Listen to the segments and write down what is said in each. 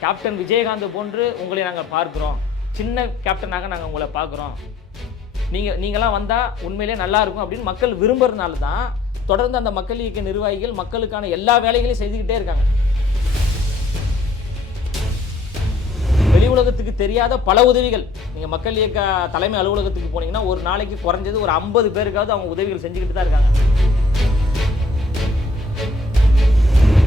Captain Vijayakanth போன்று உங்களை நாங்கள் பார்க்குறோம். சின்ன கேப்டனாக நாங்கள் உங்களை பார்க்குறோம். நீங்கள் நீங்களாம் வந்தால் உண்மையிலே நல்லா இருக்கும் அப்படின்னு மக்கள் விரும்புறதுனால தான் தொடர்ந்து அந்த மக்கள் இயக்க நிர்வாகிகள் மக்களுக்கான எல்லா வேலைகளையும் செய்துக்கிட்டே இருக்காங்க. வெளி உலகத்துக்கு தெரியாத பல உதவிகள். நீங்கள் மக்கள் இயக்க தலைமை அலுவலகத்துக்கு போனீங்கன்னா ஒரு நாளைக்கு குறைஞ்சது ஒரு ஐம்பது பேருக்காவது அவங்க உதவிகள் செஞ்சுக்கிட்டு தான் இருக்காங்க.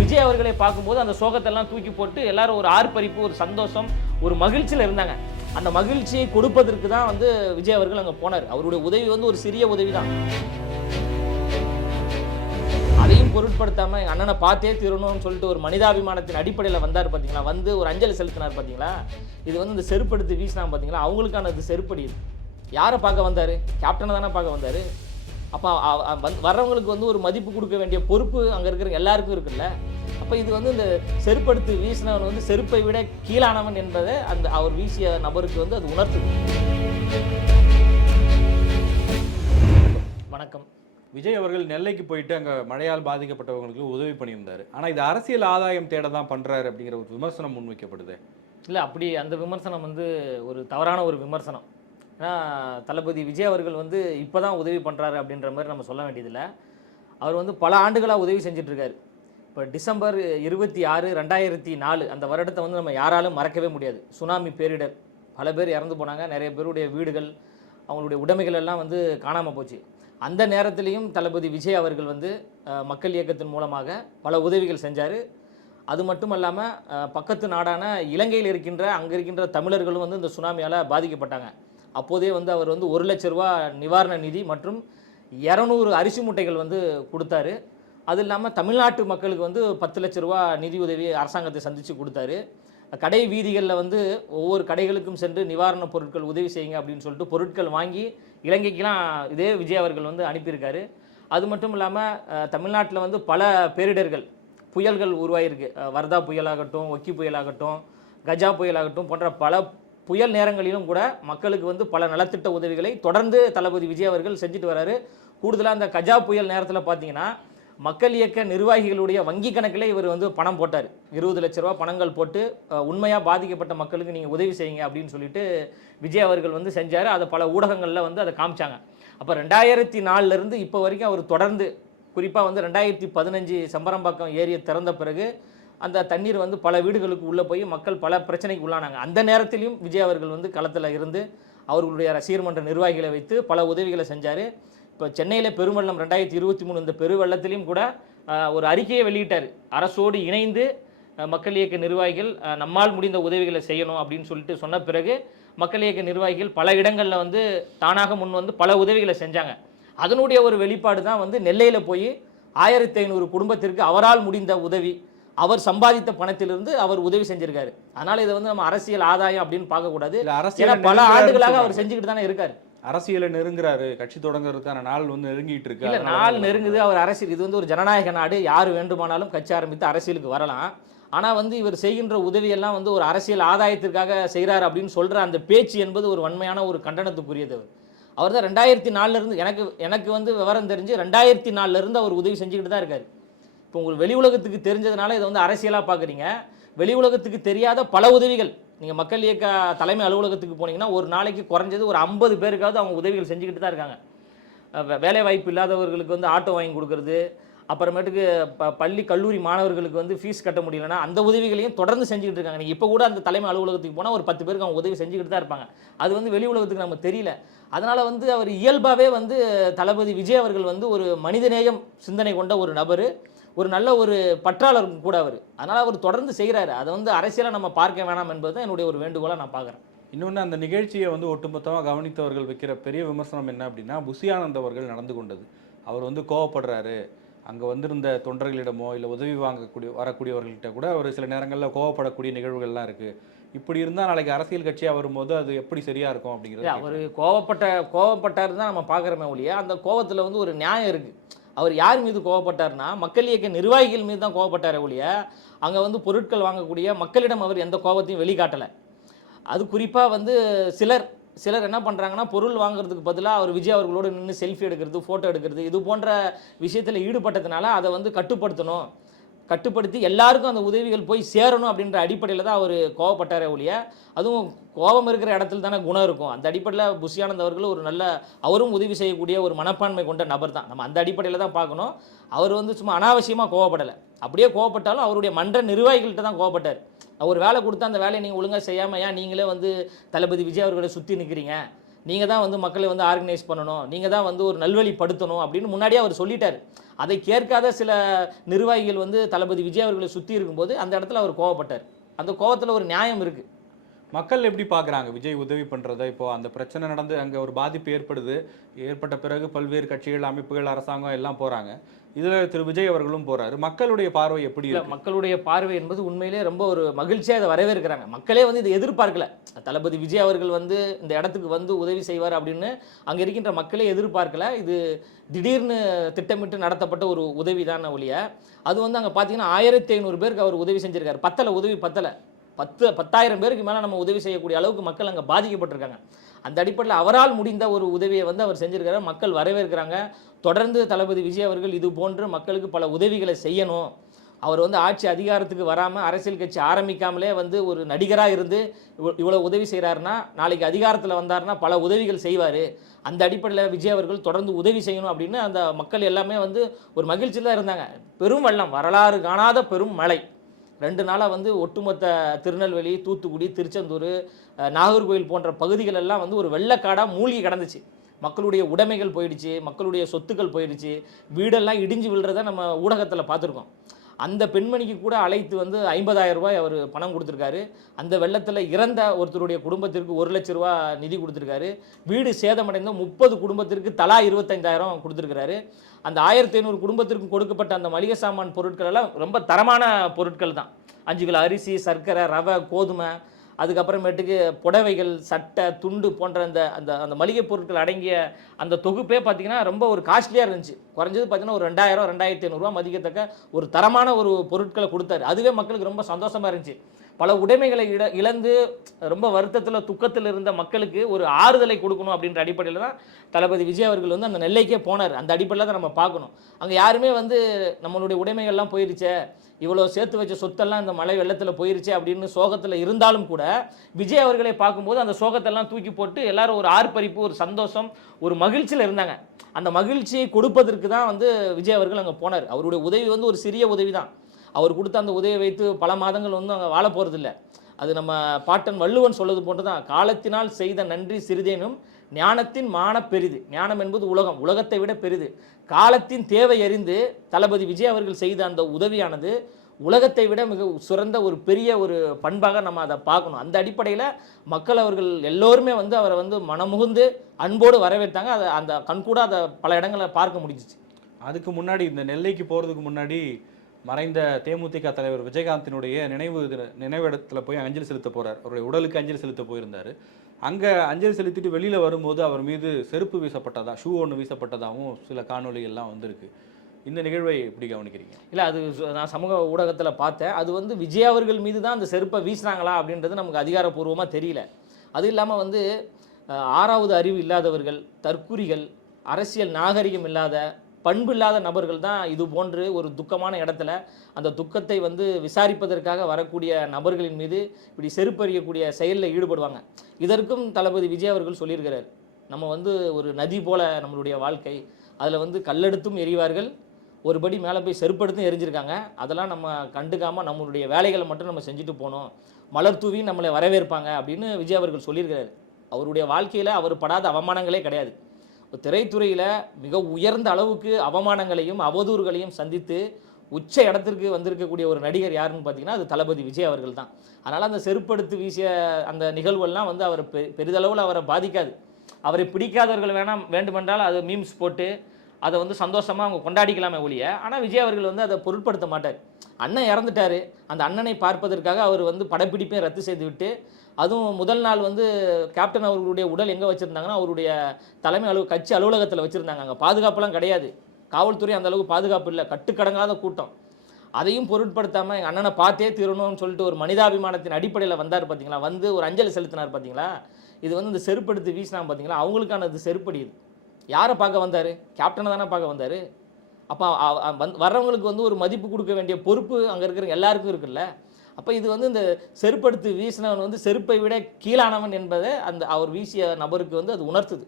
விஜய் அவர்களை பார்க்கும்போது அந்த சோகத்தெல்லாம் தூக்கி போட்டு எல்லாரும் ஒரு ஆர்ப்பரிப்பு ஒரு சந்தோஷம் ஒரு மகிழ்ச்சியில் இருந்தாங்க. அந்த மகிழ்ச்சியை கொடுப்பதற்கு தான் வந்து விஜய் அவர்கள் அங்கே போனார். அவருடைய உதவி வந்து ஒரு சிறிய உதவி தான் அதையும் பொருட்படுத்தாம அண்ணனை பார்த்தே திருணும்னு சொல்லிட்டு ஒரு மனிதாபிமானத்தின் அடிப்படையில் வந்தார் பார்த்தீங்களா வந்து ஒரு அஞ்சலி செலுத்தினார் பார்த்தீங்களா இது வந்து இந்த செருப்படுத்து வீசினா பார்த்தீங்களா அவங்களுக்கான இது செருப்படி இது. யாரை பார்க்க வந்தார்? கேப்டனை தானே பார்க்க வந்தார். அப்போ வர்றவங்களுக்கு வந்து ஒரு மதிப்பு கொடுக்க வேண்டிய பொறுப்பு அங்கே இருக்கிற எல்லாருக்கும் இருக்குல்ல? அப்போ இது வந்து இந்த செருப்படுத்து வீசினவன் வந்து செருப்பை விட கீழானவன் என்பதை அந்த அவர் வீசிய நபருக்கு வந்து அது உணர்த்துது. வணக்கம். விஜய் அவர்கள் நெல்லைக்கு போயிட்டு அங்கே மழையால் பாதிக்கப்பட்டவங்களுக்கு உதவி பண்ணியிருந்தாரு. ஆனால் இது அரசியல் ஆதாயம் தேட தான் பண்ணுறாரு அப்படிங்கிற ஒரு விமர்சனம் முன்வைக்கப்படுது. இல்லை அப்படி அந்த விமர்சனம் வந்து ஒரு தவறான ஒரு விமர்சனம். ஏன்னா தளபதி விஜய் அவர்கள் வந்து இப்போ தான் உதவி பண்ணுறாரு அப்படின்ற மாதிரி நம்ம சொல்ல வேண்டியதில்லை. அவர் வந்து பல ஆண்டுகளாக உதவி செஞ்சுட்டு இருக்காரு. இப்போ டிசம்பர் இருபத்தி ஆறு ரெண்டாயிரத்தி நாலு அந்த வருடத்தை வந்து நம்ம யாராலும் மறக்கவே முடியாது. சுனாமி பேரிடர். பல பேர் இறந்து போனாங்க. நிறைய பேருடைய வீடுகள் அவங்களுடைய உடைமைகள் எல்லாம் வந்து காணாமல் போச்சு. அந்த நேரத்திலையும் தளபதி விஜய் அவர்கள் வந்து மக்கள் இயக்கத்தின் மூலமாக பல உதவிகள் செஞ்சார். அது மட்டும் இல்லாமல் பக்கத்து நாடான இலங்கையில் இருக்கின்ற அங்கே இருக்கின்ற தமிழர்களும் வந்து இந்த சுனாமியால் பாதிக்கப்பட்டாங்க. அப்போதே வந்து அவர் வந்து ஒரு லட்ச ரூபா நிவாரண நிதி மற்றும் இரநூறு அரிசி மூட்டைகள் வந்து கொடுத்தாரு. அது இல்லாமல் தமிழ்நாட்டு மக்களுக்கு வந்து பத்து லட்ச ரூபா நிதி உதவி அரசாங்கத்தை சந்தித்து கொடுத்தாரு. கடை வீதிகளில் வந்து ஒவ்வொரு கடைகளுக்கும் சென்று நிவாரணப் பொருட்கள் உதவி செய்யுங்க அப்படின்னு சொல்லிட்டு பொருட்கள் வாங்கி இலங்கைக்கெலாம் இதே விஜய் அவர்கள் வந்து அனுப்பியிருக்காரு. அது மட்டும் இல்லாமல் தமிழ்நாட்டில் வந்து பல பேரிடர்கள் புயல்கள் உருவாகிருக்கு வர்தா புயலாகட்டும் ஒக்கி புயலாகட்டும் கஜா புயலாகட்டும் போன்ற பல புயல் நேரங்களிலும் கூட மக்களுக்கு வந்து பல நலத்திட்ட உதவிகளை தொடர்ந்து தளபதி விஜய் அவர்கள் செஞ்சுட்டு வராரு. கூடுதலாக அந்த கஜா புயல் நேரத்தில் பார்த்தீங்கன்னா மக்கள் இயக்க நிர்வாகிகளுடைய வங்கி கணக்கில் இவர் வந்து பணம் போட்டார். இருபது லட்ச ரூபா பணங்கள் போட்டு உண்மையாக பாதிக்கப்பட்ட மக்களுக்கு நீங்கள் உதவி செய்யுங்க அப்படின்னு சொல்லிட்டு விஜய் அவர்கள் வந்து செஞ்சார். அதை பல ஊடகங்களில் வந்து அதை காமிச்சாங்க. அப்போ ரெண்டாயிரத்தி நாலுலேருந்து இப்போ வரைக்கும் அவர் தொடர்ந்து குறிப்பாக வந்து ரெண்டாயிரத்தி பதினஞ்சு சம்பரம்பாக்கம் ஏரியை திறந்த பிறகு அந்த தண்ணீர் வந்து பல வீடுகளுக்கு உள்ளே போய் மக்கள் பல பிரச்சனைக்கு உள்ளானாங்க. அந்த நேரத்திலையும் விஜய் அவர்கள் வந்து களத்தில் இருந்து அவர்களுடைய ரசிகர் மன்ற நிர்வாகிகளை வைத்து பல உதவிகளை செஞ்சார். இப்போ சென்னையில் பெருவெள்ளம் ரெண்டாயிரத்தி இருபத்தி மூணு இந்த பெருவெள்ளத்திலையும் கூட ஒரு அறிக்கையை வெளியிட்டார். அரசோடு இணைந்து மக்கள் இயக்க நிர்வாகிகள் நம்மால் முடிந்த உதவிகளை செய்யணும் அப்படின்னு சொல்லிட்டு சொன்ன பிறகு மக்கள் இயக்க நிர்வாகிகள் பல இடங்களில் வந்து தானாக முன் வந்து பல உதவிகளை செஞ்சாங்க. அதனுடைய ஒரு வெளிப்பாடு தான் வந்து நெல்லையில் போய் ஆயிரத்தி ஐநூறு குடும்பத்திற்கு அவரால் முடிந்த உதவி அவர் சம்பாதித்த பணத்திலிருந்து அவர் உதவி செஞ்சிருக்காரு. அதனால இதை வந்து நம்ம அரசியல் ஆதாயம் அப்படின்னு பார்க்கக்கூடாது. பல ஆண்டுகளாக அவர் செஞ்சுக்கிட்டு தானே இருக்காரு. அரசியலை நெருங்குறாரு கட்சி தொடங்குறதுக்கான நாள் வந்து நெருங்கிட்டு இருக்கு. இல்ல நாள் நெருங்குது அவர் அரசியல். இது வந்து ஒரு ஜனநாயக நாடு யார் வேண்டுமானாலும் கட்சி ஆரம்பித்து அரசியலுக்கு வரலாம். ஆனா வந்து இவர் செய்கின்ற உதவியெல்லாம் வந்து ஒரு அரசியல் ஆதாயத்திற்காக செய்கிறார் அப்படின்னு சொல்ற அந்த பேச்சு என்பது ஒரு வன்மையான ஒரு கண்டனத்துக்குரியது அவர் அவர் தான் ரெண்டாயிரத்தி நாலுல இருந்து எனக்கு எனக்கு வந்து விவரம் தெரிஞ்சு ரெண்டாயிரத்தி நாலுல இருந்து அவர் உதவி செஞ்சுக்கிட்டு தான் இருக்காரு. இப்போ உங்களுக்கு வெளி உலகத்துக்கு தெரிஞ்சதுனால இதை வந்து அரசியலாக பார்க்குறீங்க. வெளி உலகத்துக்கு தெரியாத பல உதவிகள். நீங்கள் மக்கள் இயக்க தலைமை அலுவலகத்துக்கு போனீங்கன்னா ஒரு நாளைக்கு குறைஞ்சது ஒரு ஐம்பது பேருக்காவது அவங்க உதவிகள் செஞ்சுக்கிட்டு தான் இருக்காங்க. வேலை வாய்ப்பு இல்லாதவர்களுக்கு வந்து ஆட்டோ வாங்கி கொடுக்கறது அப்புறமேட்டுக்கு ப பள்ளி கல்லூரி மாணவர்களுக்கு வந்து ஃபீஸ் கட்ட முடியலன்னா அந்த உதவிகளையும் தொடர்ந்து செஞ்சுக்கிட்டு இருக்காங்க. நீங்கள் இப்போ கூட அந்த தலைமை அலுவலகத்துக்கு போனால் ஒரு பத்து பேருக்கு அவங்க உதவி செஞ்சுக்கிட்டு தான் இருப்பாங்க. அது வந்து வெளி உலகத்துக்கு நம்ம தெரியல. அதனால் வந்து அவர் இயல்பாகவே வந்து தளபதி விஜய் அவர்கள் வந்து ஒரு மனிதநேயம் சிந்தனை கொண்ட ஒரு நபர். ஒரு நல்ல ஒரு பற்றாளர் கூட அவர். அதனால் அவர் தொடர்ந்து செய்கிறாரு அதை வந்து அரசியலாக நம்ம பார்க்க வேணாம் என்பது என்னுடைய ஒரு வேண்டுகோளாக நான் பார்க்குறேன். இன்னொன்று அந்த நிகழ்ச்சியை வந்து ஒட்டுமொத்தமாக கவனித்தவர்கள் வைக்கிற பெரிய விமர்சனம் என்ன அப்படின்னா புசியானந்த் அவர்கள் நடந்து கொண்டது. அவர் வந்து கோவப்படுறாரு. அங்கே வந்திருந்த தொண்டர்களிடமோ இல்லை உதவி வாங்கக்கூடிய வரக்கூடியவர்கள்ட்ட கூட ஒரு சில நேரங்களில் கோவப்படக்கூடிய நிகழ்வுகள்லாம் இருக்குது இப்படி இருந்தால் நாளைக்கு அரசியல் கட்சியாக வரும்போது அது எப்படி சரியாக இருக்கும் அப்படிங்கிறது அவர் கோவப்பட்ட கோவப்பட்டார் தான் நம்ம பார்க்குறோமே ஒழிய அந்த கோவத்தில் வந்து ஒரு நியாயம் இருக்குது அவர் யார் மீது கோவப்பட்டார்னா மக்கள் இயக்க நிர்வாகிகள் மீது தான் கோவப்பட்டாரே ஒழிய அங்கே வந்து பொருட்கள் வாங்கக்கூடிய மக்களிடம் அவர் எந்த கோபத்தையும் வெளிக்காட்டலை. அது குறிப்பாக வந்து சிலர் சிலர் என்ன பண்ணுறாங்கன்னா பொருள் வாங்குறதுக்கு பதிலாக அவர் விஜய் அவர்களோடு நின்று செல்ஃபி எடுக்கிறது ஃபோட்டோ எடுக்கிறது இது போன்ற விஷயத்தில் ஈடுபட்டதுனால அதை வந்து கட்டுப்படுத்தணும். கட்டுப்படுத்தி எல்லாருக்கும் அந்த உதவிகள் போய் சேரணும் அப்படின்ற அடிப்படையில் தான் அவர் கோவப்பட்டாரே ஒழிய. அதுவும் கோபம் இருக்கிற இடத்துல தானே குணம் இருக்கும். அந்த அடிப்படையில் புஷியானந்த் அவர்கள் ஒரு நல்ல அவரும் உதவி செய்யக்கூடிய ஒரு மனப்பான்மை கொண்ட நபர் தான். நம்ம அந்த அடிப்படையில் தான் பார்க்கணும். அவர் வந்து சும்மா அனாவசியமாக கோவப்படலை. அப்படியே கோவப்பட்டாலும் அவருடைய மன்ற நிர்வாகிகள்கிட்ட தான் கோவப்பட்டார். அவர் வேலை கொடுத்தா அந்த வேலையை நீங்கள் ஒழுங்காக செய்யாமல் ஏன் நீங்களே வந்து தளபதி விஜய் அவர்களை சுற்றி நிற்கிறீங்க நீங்கள் தான் வந்து மக்களை வந்து ஆர்கனைஸ் பண்ணணும் நீங்கள் தான் வந்து ஒரு நல்வழிப்படுத்தணும் அப்படின்னு முன்னாடியே அவர் சொல்லிட்டார். அதை கேட்காத சில நிர்வாகிகள் வந்து தளபதி விஜய் அவர்களை சுற்றி இருக்கும்போது அந்த இடத்துல அவர் கோவப்பட்டார். அந்த கோவத்தில் ஒரு நியாயம் இருக்குது மக்கள் எப்படி பார்க்குறாங்க? விஜய் உதவி பண்ணுறதை இப்போ அந்த பிரச்சனை நடந்து அங்கே ஒரு பாதிப்பு ஏற்படுது. ஏற்பட்ட பிறகு பல்வேறு கட்சிகள் அமைப்புகள் அரசாங்கம் எல்லாம் போகிறாங்க இதில் திரு விஜய் அவர்களும் போகிறாரு மக்களுடைய பார்வை எப்படி இல்ல மக்களுடைய பார்வை என்பது உண்மையிலே ரொம்ப ஒரு மகிழ்ச்சியாக இதை வரவேற்கிறாங்க. மக்களே வந்து இதை எதிர்பார்க்கல. தளபதி விஜய் அவர்கள் வந்து இந்த இடத்துக்கு வந்து உதவி செய்வார் அப்படின்னு அங்கே இருக்கின்ற மக்களே எதிர்பார்க்கல. இது திடீர்னு திட்டமிட்டு நடத்தப்பட்ட ஒரு உதவி தான் ஒழிய அது வந்து அங்கே பார்த்தீங்கன்னா ஆயிரத்தி ஐநூறு பேருக்கு அவர் உதவி செஞ்சிருக்காரு. பத்தலை உதவி பத்தலை. பத்து பத்தாயிரம் பேருக்கு மேலே நம்ம உதவி செய்யக்கூடிய அளவுக்கு மக்கள் அங்கே பாதிக்கப்பட்டிருக்காங்க. அந்த அடிப்படையில் அவரால் முடிந்த ஒரு உதவியை வந்து அவர் செஞ்சிருக்காரு. மக்கள் வரவேற்கிறாங்க. தொடர்ந்து தளபதி விஜய் அவர்கள் இது போன்று மக்களுக்கு பல உதவிகளை செய்யணும். அவர் வந்து ஆட்சி அதிகாரத்துக்கு வராமல் அரசியல் கட்சி ஆரம்பிக்காமலே வந்து ஒரு நடிகராக இருந்து இவ்வளோ உதவி செய்கிறாருன்னா நாளைக்கு அதிகாரத்தில் வந்தாருன்னா பல உதவிகள் செய்வார். அந்த அடிப்படையில் விஜய் அவர்கள் தொடர்ந்து உதவி செய்யணும் அப்படின்னு அந்த மக்கள் எல்லாமே வந்து ஒரு மகிழ்ச்சியில் தான் இருந்தாங்க. பெரும் வெள்ளம் வரலாறு காணாத பெரும் மழை. ரெண்டு நாளாக வந்து ஒட்டுமொத்த திருநெல்வேலி தூத்துக்குடி திருச்செந்தூர் நாகர்கோவில் போன்ற பகுதிகள் எல்லாம் வந்து ஒரு வெள்ளக்காடாக மூழ்கி கிடந்துச்சு. மக்களுடைய உடைமைகள் போயிடுச்சு மக்களுடைய சொத்துக்கள் போயிடுச்சு. வீடெல்லாம் இடிஞ்சு விழுறத நம்ம ஊடகத்தில் பார்த்துருக்கோம். அந்த பெண்மணிக்கு கூட அழைத்து வந்து ஐம்பதாயிரம் ரூபாய் அவர் பணம் கொடுத்துருக்காரு. அந்த வெள்ளத்தில் இறந்த ஒருத்தருடைய குடும்பத்திற்கு ஒரு லட்ச ரூபா நிதி கொடுத்துருக்காரு. வீடு சேதமடைந்த முப்பது குடும்பத்திற்கு தலா இருபத்தைந்தாயிரம் கொடுத்துருக்கிறாரு. அந்த ஆயிரத்தி ஐநூறு குடும்பத்திற்கு கொடுக்கப்பட்ட அந்த மளிகை சாமான் பொருட்கள் எல்லாம் ரொம்ப தரமான பொருட்கள் தான். அஞ்சு கிலோ அரிசி சர்க்கரை ரவை கோதுமை அதுக்கப்புறமேட்டுக்கு புடவைகள் சட்டை துண்டு போன்ற அந்த அந்த அந்த மளிகை பொருட்கள் அடங்கிய அந்த தொகுப்பே பார்த்தீங்கன்னா ரொம்ப ஒரு காஸ்ட்லியாக இருந்துச்சு. குறைஞ்சது பார்த்தீங்கன்னா ஒரு ரெண்டாயிரம் ரெண்டாயிரத்தி ஐநூறுரூவா மதிக்கத்தக்க ஒரு தரமான ஒரு பொருட்களை கொடுத்தாரு. அதுவே மக்களுக்கு ரொம்ப சந்தோஷமாக இருந்துச்சு. பல உடைமைகளை இட இழந்து ரொம்ப வருத்தத்தில் துக்கத்தில் இருந்த மக்களுக்கு ஒரு ஆறுதலை கொடுக்கணும் அப்படின்ற அடிப்படையில் தான் தளபதி விஜய் அவர்கள் வந்து அந்த நெல்லைக்கே போனார். அந்த அடிப்படையில் தான் நம்ம பார்க்கணும். அங்கே யாருமே வந்து நம்மளுடைய உடைமைகள்லாம் போயிருச்சே இவ்வளோ சேர்த்து வச்ச சொத்தெல்லாம் இந்த மழை வெள்ளத்தில் போயிருச்சே அப்படின்னு சோகத்தில் இருந்தாலும் கூட விஜய் அவர்களை பார்க்கும்போது அந்த சோகத்தெல்லாம் தூக்கி போட்டு எல்லாரும் ஒரு ஆர்ப்பரிப்பு ஒரு சந்தோஷம் ஒரு மகிழ்ச்சியில் இருந்தாங்க. அந்த மகிழ்ச்சியை கொடுப்பதற்கு தான் வந்து விஜய் அவர்கள் அங்கே போனார். அவருடைய உதவி வந்து ஒரு சிறிய உதவி தான் அவர் கொடுத்த அந்த உதவியை வைத்து பல மாதங்கள் வந்து அங்கே வாழ போகிறதில்ல. அது நம்ம பாட்டன் வள்ளுவன் சொல்வது போன்று தான் காலத்தினால் செய்த நன்றி சிறிதேனும் ஞானத்தின் மான பெரிது. ஞானம் என்பது உலகம் உலகத்தை விட பெரிது. காலத்தின் தேவை அறிந்து தளபதி விஜய் அவர்கள் செய்த அந்த உதவியானது உலகத்தை விட மிக சிறந்த ஒரு பெரிய ஒரு பண்பாக நம்ம அதை பார்க்கணும். அந்த அடிப்படையில் மக்கள் அவர்கள் எல்லோருமே வந்து அவரை வந்து மனமுகுந்து அன்போடு வரவேற்றாங்க. அதை அந்த கண்கூட அதை பல இடங்களில் பார்க்க முடிஞ்சிச்சு. அதுக்கு முன்னாடி இந்த நெல்லைக்கு போகிறதுக்கு முன்னாடி மறைந்த தேமுதிக தலைவர் விஜயகாந்தினுடைய நினைவு நினைவிடத்தில் போய் அஞ்சலி செலுத்த போறார். அவருடைய உடலுக்கு அஞ்சலி செலுத்த போயிருந்தாரு. அங்கே அஞ்சலி செலுத்திட்டு வெளியில் வரும்போது அவர் மீது செருப்பு வீசப்பட்டதா ஷூ ஒன்று வீசப்பட்டதாகவும் சில காணொளிகள்லாம் வந்திருக்கு. இந்த நிகழ்வை எப்படி கவனிக்கிறீங்க? இல்லை அது சு- நான் சமூக ஊடகத்தில் பார்த்தேன். அது வந்து விஜய் அவர்கள் மீது தான் அந்த செருப்பை வீசினாங்களா அப்படின்றது நமக்கு அதிகாரப்பூர்வமாக தெரியல. அது இல்லாமல் வந்து ஆறாவது அறிவு இல்லாதவர்கள் தற்குறிகள் அரசியல் நாகரிகம் இல்லாத பண்பு இல்லாத நபர்கள் தான் இது போன்று ஒரு துக்கமான இடத்துல அந்த துக்கத்தை வந்து விசாரிப்பதற்காக வரக்கூடிய நபர்களின் மீது இப்படி செருப்பறியக்கூடிய செயலில் ஈடுபடுவாங்க. இதற்கும் தளபதி விஜய் அவர்கள் சொல்லியிருக்கிறார். நம்ம வந்து ஒரு நதி போல நம்மளுடைய வாழ்க்கை. அதில் வந்து கல்லெடுத்தும் எறிவார்கள் ஒருபடி மேலே போய் செருப்படுத்தும் எரிஞ்சிருக்காங்க. அதெல்லாம் நம்ம கண்டுக்காமல் நம்மளுடைய வேலைகளை மட்டும் நம்ம செஞ்சுட்டு போகணும் மலர் தூவி நம்மளை வரவேற்பாங்க அப்படின்னு விஜய் அவர்கள் சொல்லியிருக்கிறார். அவருடைய வாழ்க்கையில் அவர் படாத அவமானங்களே கிடையாது. திரைத்துறையில் மிக உயர்ந்த அளவுக்கு அவமானங்களையும் அவதூறுகளையும் சந்தித்து உச்ச இடத்திற்கு வந்திருக்கக்கூடிய ஒரு நடிகர் யாருன்னு பார்த்தீங்கன்னா அது தளபதி விஜய் அவர்கள் தான். அதனால் அந்த செருப்படுத்து வீசிய அந்த நிகழ்வுகள்லாம் வந்து அவர் பெ பெரிதளவில் அவரை பாதிக்காது. அவரை பிடிக்காதவர்கள் வேணாம் வேண்டுமென்றால் அது மீம்ஸ் போட்டு அதை வந்து சந்தோஷமாக அவங்க கொண்டாடிக்கலாமே ஒழிய ஆனால் விஜய் அவர்கள் வந்து அதை பொருட்படுத்த மாட்டார். அண்ணன் இறந்துட்டாரு. அந்த அண்ணனை பார்ப்பதற்காக அவர் வந்து படப்பிடிப்பையும் ரத்து செய்து விட்டு அதுவும் முதல் நாள் வந்து கேப்டன் அவர்களுடைய உடல் எங்கே வச்சுருந்தாங்கன்னா அவருடைய தலைமை அலுவ கட்சி அலுவலகத்தில் வச்சுருந்தாங்க அங்கே. பாதுகாப்புலாம் கிடையாது. காவல்துறை அந்த அளவுக்கு பாதுகாப்பு இல்லை. கட்டுக்கடங்காத கூட்டம். அதையும் பொருட்படுத்தாமல் எங்கள் அண்ணனை பார்த்தே தீரணும்னு சொல்லிட்டு ஒரு மனிதாபிமானத்தின் அடிப்படையில் வந்தார் பார்த்தீங்களா வந்து ஒரு அஞ்சலி செலுத்தினார் பார்த்தீங்களா இது வந்து இந்த செருப்படுத்து வீசினா பார்த்தீங்களா அவங்களுக்கான இது செருப்படி இது. யாரை பார்க்க வந்தார்? கேப்டனை தானே பார்க்க வந்தார். அப்போ வந் வர்றவங்களுக்கு வந்து ஒரு மதிப்பு கொடுக்க வேண்டிய பொறுப்பு அங்கே இருக்கிற எல்லாருக்கும் இருக்குல்ல? அப்போ இது வந்து இந்த செருப்படுத்து வீசினவன் வந்து செருப்பை விட கீழானவன் என்பதை அந்த அவர் வீசிய நபருக்கு வந்து அது உணர்த்துது.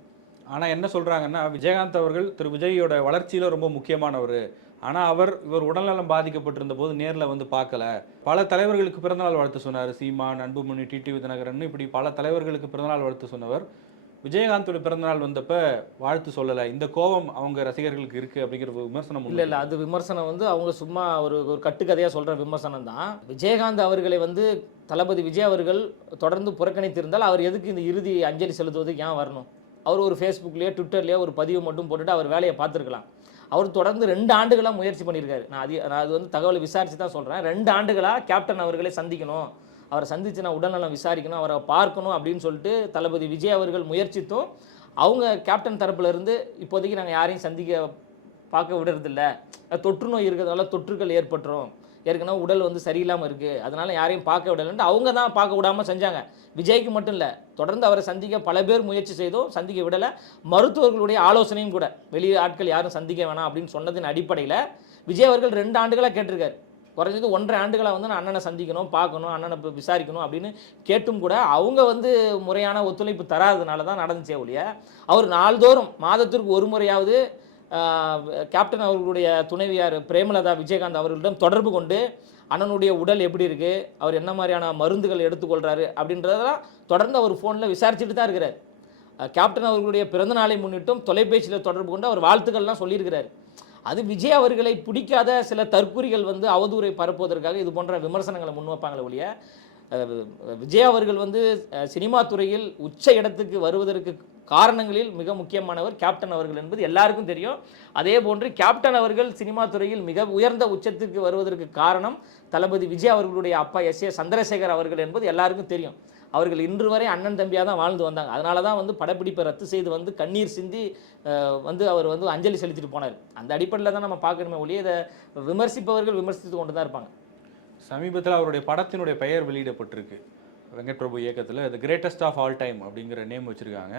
ஆனால் என்ன சொல்கிறாங்கன்னா விஜயகாந்த் அவர்கள் திரு விஜயோட வளர்ச்சியில ரொம்ப முக்கியமானவர். ஆனால் அவர் இவர் உடல்நலம் பாதிக்கப்பட்டிருந்த போது நேரில் வந்து பார்க்கல. பல தலைவர்களுக்கு பிறந்தநாள் வாழ்த்து சொன்னார். சீமான் அன்புமணி டிடி விதிநகரன் இப்படி பல தலைவர்களுக்கு பிறந்தநாள் வாழ்த்து சொன்னவர். விஜயகாந்தோட பிறந்தநாள் வந்தப்ப வாழ்த்து சொல்லல. இந்த கோபம் அவங்க ரசிகர்களுக்கு இருக்கு அப்படிங்கிற விமர்சனம் இல்லை இல்லை அது விமர்சனம் வந்து அவங்க சும்மா ஒரு ஒரு கட்டுக்கதையாக சொல்கிற விமர்சனம் தான். விஜயகாந்த் அவர்களை வந்து தளபதி விஜய் அவர்கள் தொடர்ந்து புறக்கணித்திருந்தால் அவர் எதுக்கு இந்த இறுதி அஞ்சலி செலுத்துவதுக்கு ஏன் வரணும்? அவர் ஒரு ஃபேஸ்புக்லேயோ ட்விட்டர்லேயோ ஒரு பதிவு மட்டும் போட்டுட்டு அவர் வேலையை பார்த்துருக்கலாம். அவர் தொடர்ந்து ரெண்டு ஆண்டுகளாக முயற்சி பண்ணியிருக்காரு. நான் அது நான் அது வந்து தகவலை விசாரித்து தான் சொல்கிறேன் ரெண்டு ஆண்டுகளாக கேப்டன் அவர்களை சந்திக்கணும். அவரை சந்தித்து நான் உடல்நலம் விசாரிக்கணும் அவரை பார்க்கணும் அப்படின்னு சொல்லிட்டு தளபதி விஜய் அவர்கள் முயற்சித்தும் அவங்க கேப்டன் தரப்புலருந்து இப்போதைக்கு நாங்கள் யாரையும் சந்திக்க பார்க்க விடுறதில்ல. தொற்று நோய் இருக்கிறதால தொற்றுகள் ஏற்பட்டுரும். ஏற்கனவே உடல் வந்து சரியில்லாமல் இருக்குது அதனால் யாரையும் பார்க்க விடலைன்ட்டு அவங்க தான் பார்க்க விடாமல் செஞ்சாங்க. விஜய்க்கு மட்டும் இல்லை தொடர்ந்து அவரை சந்திக்க பல பேர் முயற்சி செய்தோம் சந்திக்க விடலை. மருத்துவர்களுடைய ஆலோசனையும் கூட வெளியே ஆட்கள் யாரும் சந்திக்க வேணாம் அப்படின்னு சொன்னதின் அடிப்படையில் விஜய் அவர்கள் ரெண்டு ஆண்டுகளாக கேட்டிருக்காரு. குறைஞ்சது ஒன்றரை ஆண்டுகளாக வந்து நான் அண்ணனை சந்திக்கணும் பார்க்கணும் அண்ணனை விசாரிக்கணும் அப்படின்னு கேட்டும் கூட அவங்க வந்து முறையான ஒத்துழைப்பு தராதனால தான் நடந்துச்சே ஒழிய அவர் நாள்தோறும் மாதத்திற்கு ஒரு முறையாவது கேப்டன் அவர்களுடைய துணைவியார் பிரேமலதா விஜயகாந்த் அவர்களிடம் தொடர்பு கொண்டு அண்ணனுடைய உடல் எப்படி இருக்குது அவர் என்ன மாதிரியான மருந்துகள் எடுத்துக்கொள்கிறாரு அப்படின்றதெல்லாம் தொடர்ந்து அவர் ஃபோனில் விசாரிச்சுட்டு தான் இருக்கிறார். கேப்டன் அவர்களுடைய பிறந்த நாளை முன்னிட்டும் தொலைபேசியில் தொடர்பு கொண்டு அவர் வாழ்த்துக்கள்லாம் சொல்லியிருக்கிறார். அது விஜய் அவர்களை பிடிக்காத சில தற்குறிகள் வந்து அவதூறை பரப்புவதற்காக இது போன்ற விமர்சனங்களை முன்வைப்பாங்களே ஒழிய விஜய் அவர்கள் வந்து சினிமா துறையில் உச்ச இடத்துக்கு வருவதற்கு காரணங்களில் மிக முக்கியமானவர் கேப்டன் அவர்கள் என்பது எல்லாருக்கும் தெரியும். அதே போன்று கேப்டன் அவர்கள் சினிமா துறையில் மிக உயர்ந்த உச்சத்துக்கு வருவதற்கு காரணம் தளபதி விஜய் அவர்களுடைய அப்பா எஸ் ஏ சந்திரசேகர் அவர்கள் என்பது எல்லாருக்கும் தெரியும். அவர்கள் இன்று வரை அண்ணன் தம்பியாக தான் வாழ்ந்து வந்தாங்க. அதனால தான் வந்து படப்பிடிப்பை ரத்து செய்து வந்து கண்ணீர் சிந்தி வந்து அவர் வந்து அஞ்சலி செலுத்திட்டு போனார். அந்த அடிப்படையில் தான் நம்ம பார்க்கணுமே ஒழிய இதை விமர்சிப்பவர்கள் விமர்சித்து கொண்டு தான் இருப்பாங்க. சமீபத்தில் அவருடைய படத்தினுடைய பெயர் வெளியிடப்பட்டிருக்கு. வெங்கட் பிரபு இயக்கத்தில் the greatest of all time அப்படிங்கிற நேம் வச்சுருக்காங்க.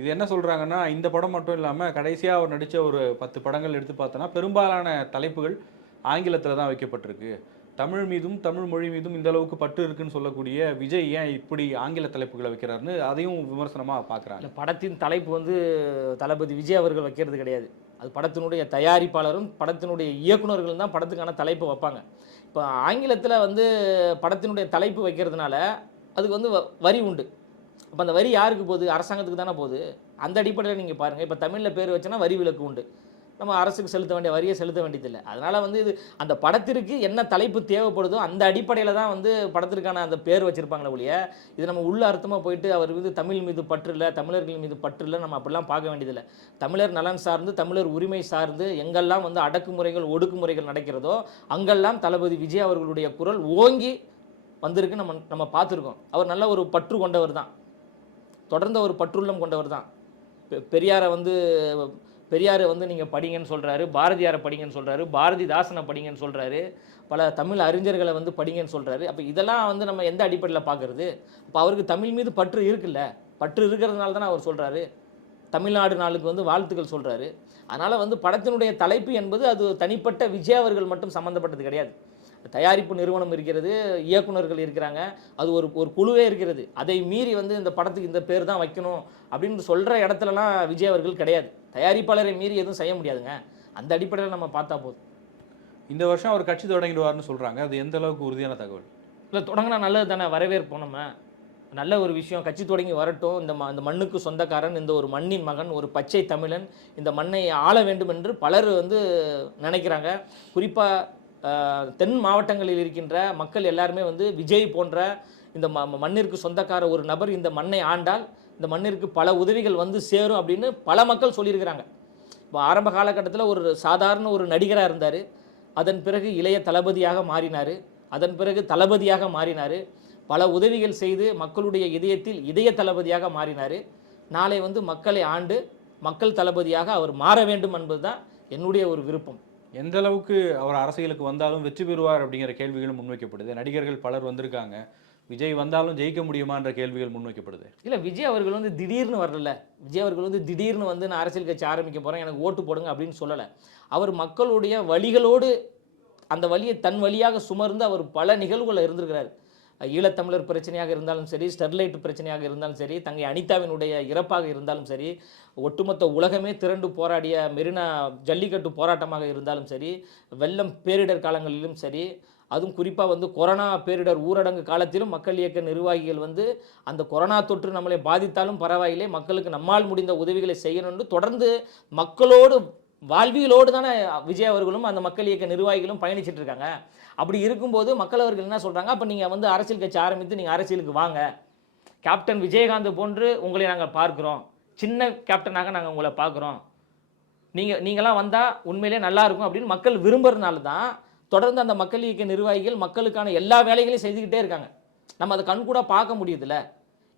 இது என்ன சொல்கிறாங்கன்னா இந்த படம் மட்டும் இல்லாமல் கடைசியாக அவர் நடித்த ஒரு பத்து படங்கள் எடுத்து பார்த்தோன்னா பெரும்பாலான தலைப்புகள் ஆங்கிலத்தில் தான் வைக்கப்பட்டிருக்கு. தமிழ் மீதும் தமிழ் மொழி மீதும் இந்த அளவுக்கு பற்று இருக்குன்னு சொல்லக்கூடிய விஜய் ஏன் இப்படி ஆங்கில தலைப்புகளை வைக்கிறாருன்னு அதையும் விமர்சனமாக பார்க்குறாங்க படத்தின் தலைப்பு வந்து தளபதி விஜய் அவர்கள் வைக்கிறது கிடையாது. அது படத்தினுடைய தயாரிப்பாளரும் படத்தினுடைய இயக்குனர்களும் தான் படத்துக்கான தலைப்பு வைப்பாங்க. இப்போ ஆங்கிலத்தில் வந்து படத்தினுடைய தலைப்பு வைக்கிறதுனால அதுக்கு வந்து வ- வரி உண்டு. அப்போ அந்த வரி யாருக்கு போகுது? அரசாங்கத்துக்கு தானே போகுது. அந்த அடிப்படையில் நீங்கள் பாருங்கள் இப்போ தமிழில் பேர் வச்சோன்னா வரி விலக்கு உண்டு. நம்ம அரசுக்கு செலுத்த வேண்டிய வரியை செலுத்த வேண்டியதில்லை. அதனால் வந்து இது அந்த படத்திற்கு என்ன தலைப்பு தேவைப்படுதோ அந்த அடிப்படையில் தான் வந்து படத்திற்கான அந்த பேர் வச்சுருப்பாங்களே ஒழிய இது நம்ம உள்ள அர்த்தமாக போயிட்டு அவர் மீது தமிழ் மீது பற்று இல்லை தமிழர்கள் மீது பற்று இல்லை நம்ம அப்படிலாம் பார்க்க வேண்டியதில்லை. தமிழர் நலன் சார்ந்து தமிழர் உரிமை சார்ந்து எங்கெல்லாம் வந்து அடக்குமுறைகள் ஒடுக்குமுறைகள் நடக்கிறதோ அங்கெல்லாம் தளபதி விஜய் அவர்களுடைய குரல் ஓங்கி வந்திருக்கு நம்ம நம்ம பார்த்துருக்கோம். அவர் நல்ல ஒரு பற்று கொண்டவர் தான். தொடர்ந்த ஒரு பற்றுள்ளம் கொண்டவர் தான். பெ- பெரியாரை வந்து பெரியாரை வந்து நீங்கள் படிங்கன்னு சொல்கிறாரு பாரதியாரை படிங்கன்னு சொல்கிறாரு பாரதிதாசனை படிங்கன்னு சொல்கிறாரு பல தமிழ் அறிஞர்களை வந்து படிங்கன்னு சொல்கிறாரு அப்போ இதெல்லாம் வந்து நம்ம எந்த அடிப்படையில் பார்க்குறது அப்போ அவருக்கு தமிழ் மீது பற்று இருக்குல்ல? பற்று இருக்கிறதுனால தானே அவர் சொல்கிறாரு தமிழ்நாடு நாளுக்கு வந்து வாழ்த்துக்கள் சொல்கிறாரு அதனால் வந்து படத்தினுடைய தலைப்பு என்பது அது தனிப்பட்ட விஜய் அவர்கள் மட்டும் சம்மந்தப்பட்டது கிடையாது. தயாரிப்பு நிறுவனம் இருக்கிறது இயக்குனர்கள் இருக்கிறாங்க அது ஒரு ஒரு குழுவே இருக்கிறது. அதை மீறி வந்து இந்த படத்துக்கு இந்த பேர் தான் வைக்கணும் அப்படின்னு சொல்கிற இடத்துலலாம் விஜய் அவர்கள் கிடையாது. தயாரிப்பாளரை மீறி எதுவும் செய்ய முடியாதுங்க. அந்த அடிப்படையில் நம்ம பார்த்தா போதும். இந்த வருஷம் அவர் கட்சி தொடங்கிடுவார்னு சொல்கிறாங்க அது எந்த அளவுக்கு உறுதியான தகவல்? இல்லை தொடங்கினா நல்லது தானே வரவேற்போம் நம்ம. நல்ல ஒரு விஷயம் கட்சி தொடங்கி வரட்டும். இந்த ம இந்த மண்ணுக்கு சொந்தக்காரன் இந்த ஒரு மண்ணின் மகன் ஒரு பச்சை தமிழன் இந்த மண்ணை ஆள வேண்டும் என்று பலர் வந்து நினைக்கிறாங்க. குறிப்பாக தென் மாவட்டங்களில் இருக்கின்ற மக்கள் எல்லாருமே வந்து விஜய் போன்ற இந்த ம மண்ணிற்கு சொந்தக்கார ஒரு நபர் இந்த மண்ணை ஆண்டால் இந்த மண்ணிற்கு பல உதவிகள் வந்து சேரும் அப்படின்னு பல மக்கள் சொல்லியிருக்கிறாங்க. இப்போ ஆரம்ப காலகட்டத்தில் ஒரு சாதாரண ஒரு நடிகராக இருந்தார். அதன் பிறகு இளைய தளபதியாக மாறினார். அதன் பிறகு தளபதியாக மாறினார். பல உதவிகள் செய்து மக்களுடைய இதயத்தில் இதய தளபதியாக மாறினார். நாளை வந்து மக்களை ஆண்டு மக்கள் தளபதியாக அவர் மாற வேண்டும் என்பதுதான் என்னுடைய ஒரு விருப்பம். எந்த அளவுக்கு அவர் அரசியலுக்கு வந்தாலும் வெற்றி பெறுவார் அப்படிங்கிற கேள்விகளும் முன்வைக்கப்படுது. நடிகர்கள் பலர் வந்திருக்காங்க. விஜய் வந்தாலும் ஜெயிக்க முடியுமான்ற கேள்விகள் முன்வைக்கப்படுது. இல்லை விஜய் அவர்கள் வந்து திடீர்னு வரல. விஜய் அவர்கள் வந்து திடீர்னு வந்து நான் அரசியல் கட்சி ஆரம்பிக்க போகிறேன் எனக்கு ஓட்டு போடுங்க அப்படின்னு சொல்லலை. அவர் மக்களுடைய வழிகளோடு அந்த வழியை தன் வழியாக சுமர்ந்து அவர் பல நிகழ்வுகளில் இருந்திருக்கிறார். ஈழத்தமிழர் பிரச்சனையாக இருந்தாலும் சரி ஸ்டெர்லைட் பிரச்சனையாக இருந்தாலும் சரி தங்கை அனிதாவினுடைய இறப்பாக இருந்தாலும் சரி ஒட்டுமொத்த உலகமே திரண்டு போராடிய மெரினா ஜல்லிக்கட்டு போராட்டமாக இருந்தாலும் சரி வெள்ளம் பேரிடர் காலங்களிலும் சரி அதுவும் குறிப்பாக வந்து கொரோனா பேரிடர் ஊரடங்கு காலத்திலும் மக்கள் இயக்க நிர்வாகிகள் வந்து அந்த கொரோனா தொற்று நம்மளை பாதித்தாலும் பரவாயில்லை மக்களுக்கு நம்மால் முடிந்த உதவிகளை செய்யணும்னு தொடர்ந்து மக்களோடு வாழ்வியலோடு தானே விஜய் அவர்களும் அந்த மக்கள் இயக்க நிர்வாகிகளும் பயணிச்சிட்டு இருக்காங்க. அப்படி இருக்கும்போது மக்கள் அவர்கள் என்ன சொல்கிறாங்க அப்போ நீங்கள் வந்து அரசியல் கட்சி ஆரம்பித்து நீங்கள் அரசியலுக்கு வாங்க. கேப்டன் விஜயகாந்த் போன்று உங்களை நாங்கள் பார்க்குறோம். சின்ன கேப்டனாக நாங்கள் உங்களை பார்க்குறோம். நீங்கள் நீங்களாம் வந்தால் உண்மையிலே நல்லா இருக்கும் அப்படின்னு மக்கள் விரும்புறதுனால தான் தொடர்ந்து அந்த மக்கள் இயக்க நிர்வாகிகள் மக்களுக்கான எல்லா வேலைகளையும் செய்துக்கிட்டே இருக்காங்க. நம்ம அதை கண்கூட பார்க்க முடியுதுல்ல.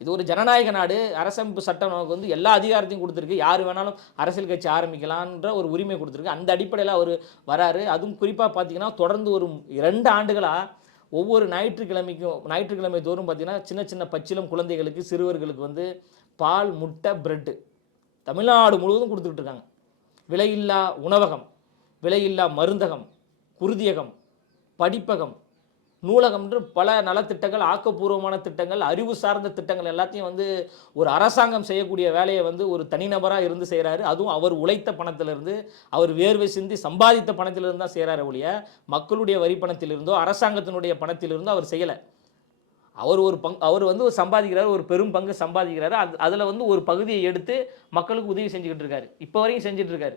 இது ஒரு ஜனநாயக நாடு. அரசமைப்பு சட்டம் நமக்கு வந்து எல்லா அதிகாரத்தையும் கொடுத்துருக்கு. யார் வேணாலும் அரசியல் கட்சி ஆரம்பிக்கலான்ற ஒரு உரிமை கொடுத்துருக்கு. அந்த அடிப்படையில் அவர் வராரு. அதுவும் குறிப்பாக பார்த்தீங்கன்னா தொடர்ந்து ஒரு ரெண்டு ஆண்டுகளாக ஒவ்வொரு ஞாயிற்றுக்கிழமைக்கும் ஞாயிற்றுக்கிழமை தோறும் பார்த்தீங்கன்னா சின்ன சின்ன பச்சிலம் குழந்தைகளுக்கு சிறுவர்களுக்கு வந்து பால் முட்டை பிரெட்டு தமிழ்நாடு முழுவதும் கொடுத்துக்கிட்டு இருக்காங்க. விலையில்லா உணவகம் விலையில்லா மருந்தகம் குருதியகம் படிப்பகம் நூலகம் என்று பல நலத்திட்டங்கள் ஆக்கப்பூர்வமான திட்டங்கள் அறிவு சார்ந்த திட்டங்கள் எல்லாத்தையும் வந்து ஒரு அரசாங்கம் செய்யக்கூடிய வேலையை வந்து ஒரு தனிநபராக இருந்து செய்கிறாரு அதுவும் அவர் உழைத்த பணத்திலிருந்து அவர் வேர்வை சிந்தி சம்பாதித்த பணத்திலிருந்து தான் செய்கிறாரு ஒழிய மக்களுடைய வரி பணத்திலிருந்தோ அரசாங்கத்தினுடைய பணத்திலிருந்தோ அவர் செய்யலை. அவர் ஒரு பங் அவர் வந்து ஒரு சம்பாதிக்கிறார் ஒரு பெரும் பங்கு சம்பாதிக்கிறாரு. அது அதில் வந்து ஒரு பகுதியை எடுத்து மக்களுக்கு உதவி செஞ்சுக்கிட்டு இருக்காரு. இப்போ வரையும் செஞ்சுட்டு இருக்காரு.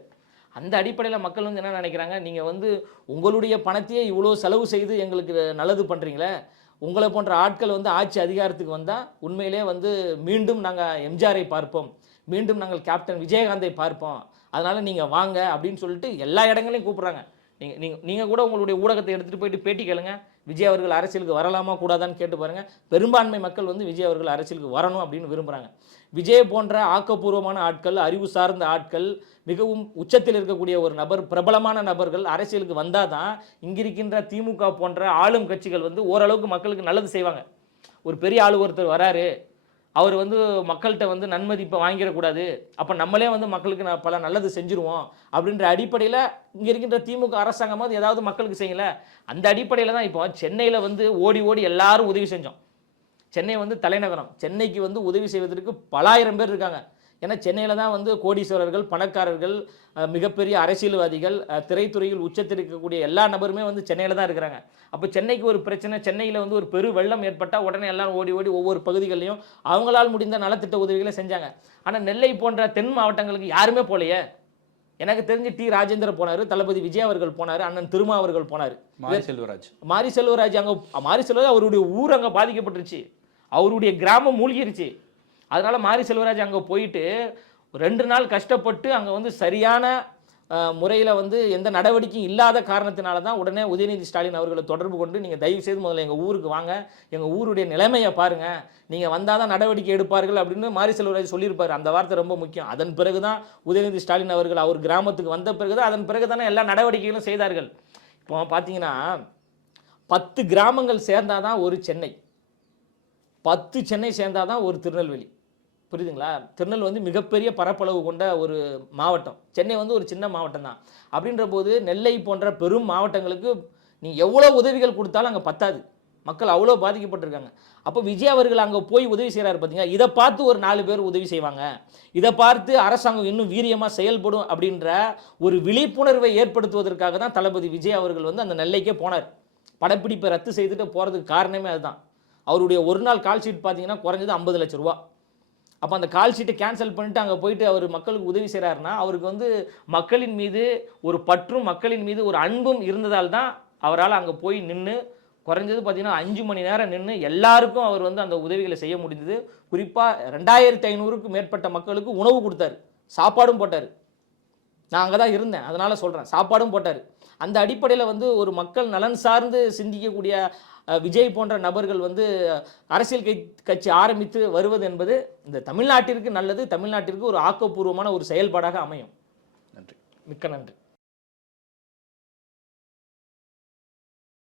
அந்த அடிப்படையில் மக்கள் வந்து என்ன நினைக்கிறாங்க? நீங்கள் வந்து உங்களுடைய பணத்தையே இவ்வளோ செலவு செய்து எங்களுக்கு நல்லது பண்ணுறீங்களே உங்களை போன்ற ஆட்கள் வந்து ஆட்சி அதிகாரத்துக்கு வந்தால் உண்மையிலே வந்து மீண்டும் நாங்கள் எம்ஜிஆரை பார்ப்போம். மீண்டும் நாங்கள் கேப்டன் விஜயகாந்தை பார்ப்போம். அதனால் நீங்கள் வாங்க அப்படின்னு சொல்லிட்டு எல்லா இடங்களையும் கூப்பிட்றாங்க. நீங்கள் நீங்கள் நீங்கள் கூட உங்களுடைய ஊடகத்தை எடுத்துகிட்டு போயிட்டு பேட்டி கேளுங்க. விஜய் அவர்கள் அரசியலுக்கு வரலாமா கூடாதான்னு கேட்டு பாருங்கள் பெரும்பான்மை மக்கள் வந்து விஜய் அவர்கள் அரசியலுக்கு வரணும் அப்படின்னு விரும்புகிறாங்க விஜய் போன்ற ஆக்கப்பூர்வமான ஆட்கள் அறிவு சார்ந்த ஆட்கள் மிகவும் உச்சத்தில் இருக்கக்கூடிய ஒரு நபர் பிரபலமான நபர்கள் அரசியலுக்கு வந்தால் தான் இங்கிருக்கின்ற திமுக போன்ற ஆளும் கட்சிகள் வந்து ஓரளவுக்கு மக்களுக்கு நல்லது செய்வாங்க. ஒரு பெரிய ஆளு ஒருத்தர் வராரு அவர் வந்து மக்கள்கிட்ட வந்து நன்மதிப்பை வாங்கிடக்கூடாது அப்போ நம்மளே வந்து மக்களுக்கு நான் பல நல்லது செஞ்சுருவோம் அப்படின்ற அடிப்படையில் இங்கே இருக்கின்ற திமுக அரசாங்கமாவது ஏதாவது மக்களுக்கு செய்யல அந்த அடிப்படையில் தான் இப்போ சென்னையில் வந்து ஓடி ஓடி எல்லாரும் உதவி செஞ்சோம். சென்னை வந்து தலைநகரம் சென்னைக்கு வந்து உதவி செய்வதற்கு பலாயிரம் பேர் இருக்காங்க. ஏன்னா சென்னையில் தான் வந்து கோடீஸ்வரர்கள் பணக்காரர்கள் மிகப்பெரிய அரசியல்வாதிகள் திரைத்துறையில் உச்சத்தில் இருக்கக்கூடிய எல்லா நபருமே வந்து சென்னையில் தான் இருக்கிறாங்க. அப்போ சென்னைக்கு ஒரு பிரச்சனை சென்னையில் வந்து ஒரு பெரு வெள்ளம் ஏற்பட்டால் உடனே எல்லாரும் ஓடி ஓடி ஒவ்வொரு பகுதிகளிலையும் அவங்களால் முடிந்த நலத்திட்ட உதவிகளை செஞ்சாங்க. ஆனால் நெல்லை போன்ற தென் மாவட்டங்களுக்கு யாருமே போலையே. எனக்கு தெரிஞ்சு டி. ராஜேந்திர போனார் தளபதி விஜய் அவர்கள் போனார் அண்ணன் திருமா அவர்கள் போனார். மாரி செல்வராஜ். மாரி செல்வராஜ் அங்கே மாரி செல்வராஜ் அவருடைய ஊர் அங்கே பாதிக்கப்பட்டுருச்சு. அவருடைய கிராமம் மூழ்கிருச்சு. அதனால் மாரி செல்வராஜ் அங்கே போயிட்டு ரெண்டு நாள் கஷ்டப்பட்டு அங்கே வந்து சரியான முறையில் வந்து எந்த நடவடிக்கையும் இல்லாத காரணத்தினால தான் உடனே உதயநிதி ஸ்டாலின் அவர்களை தொடர்பு கொண்டு நீங்கள் தயவு செய்து முதல்ல எங்கள் ஊருக்கு வாங்க எங்கள் ஊருடைய நிலைமையை பாருங்கள் நீங்கள் வந்தால் தான் நடவடிக்கை எடுப்பார்கள் அப்படின்னு மாரி செல்வராஜ் சொல்லியிருப்பார். அந்த வார்த்தை ரொம்ப முக்கியம். அதன் பிறகு தான் உதயநிதி ஸ்டாலின் அவர்கள் அவர் கிராமத்துக்கு வந்த பிறகு தான் அதன் பிறகு தானே எல்லா நடவடிக்கைகளும் செய்தார்கள். இப்போ பார்த்தீங்கன்னா பத்து கிராமங்கள் சேர்ந்தாதான் ஒரு சென்னை. பத்து சென்னை சேர்ந்தாதான் ஒரு திருநெல்வேலி. புரியுதுங்களா? திருநெல் வந்து மிகப்பெரிய பரப்பளவு கொண்ட ஒரு மாவட்டம். சென்னை வந்து ஒரு சின்ன மாவட்டம் தான். அப்படின்ற போது நெல்லை போன்ற பெரும் மாவட்டங்களுக்கு நீ எவ்வளோ உதவிகள் கொடுத்தாலும் அங்கே பத்தாது. மக்கள் அவ்வளோ பாதிக்கப்பட்டிருக்காங்க. அப்போ விஜய் அவர்கள் அங்கே போய் உதவி செய்கிறாரு பார்த்தீங்கன்னா இதை பார்த்து ஒரு நாலு பேர் உதவி செய்வாங்க. இதை பார்த்து அரசாங்கம் இன்னும் வீரியமாக செயல்படும் அப்படின்ற ஒரு விழிப்புணர்வை ஏற்படுத்துவதற்காக தான் தளபதி விஜய் அவர்கள் வந்து அந்த நெல்லைக்கே போனார். படப்பிடிப்பை ரத்து செய்துட்டு போகிறதுக்கு காரணமே அதுதான். அவருடைய ஒரு நாள் கால் ஷீட் பார்த்தீங்கன்னா குறைஞ்சது ஐம்பது லட்ச ரூபா. அப்போ அந்த கால் ஷீட்டை கேன்சல் பண்ணிட்டு அங்கே போயிட்டு அவர் மக்களுக்கு உதவி செய்கிறாருன்னா அவருக்கு வந்து மக்களின் மீது ஒரு பற்றும் மக்களின் மீது ஒரு அன்பும் இருந்ததால் தான் அவரால் அங்கே போய் நின்று குறைஞ்சது பார்த்தீங்கன்னா அஞ்சு மணி நேரம் நின்று எல்லாருக்கும் அவர் வந்து அந்த உதவிகளை செய்ய முடிந்தது. குறிப்பாக ரெண்டாயிரத்தி ஐநூறுக்கு மேற்பட்ட மக்களுக்கு உணவு கொடுத்தாரு. சாப்பாடும் போட்டார். நான் அங்கே தான் இருந்தேன். அதனால் சொல்கிறேன் சாப்பாடும் போட்டார். அந்த அடிப்படையில் வந்து ஒரு மக்கள் நலன் சார்ந்து சிந்திக்கக்கூடிய விஜய் போன்ற நபர்கள் வந்து அரசியல் கை கட்சி ஆரம்பித்து வருவது என்பது இந்த தமிழ்நாட்டிற்கு நல்லது தமிழ்நாட்டிற்கு ஒரு ஆக்கப்பூர்வமான ஒரு செயல்பாடாக அமையும். நன்றி. மிக்க நன்றி.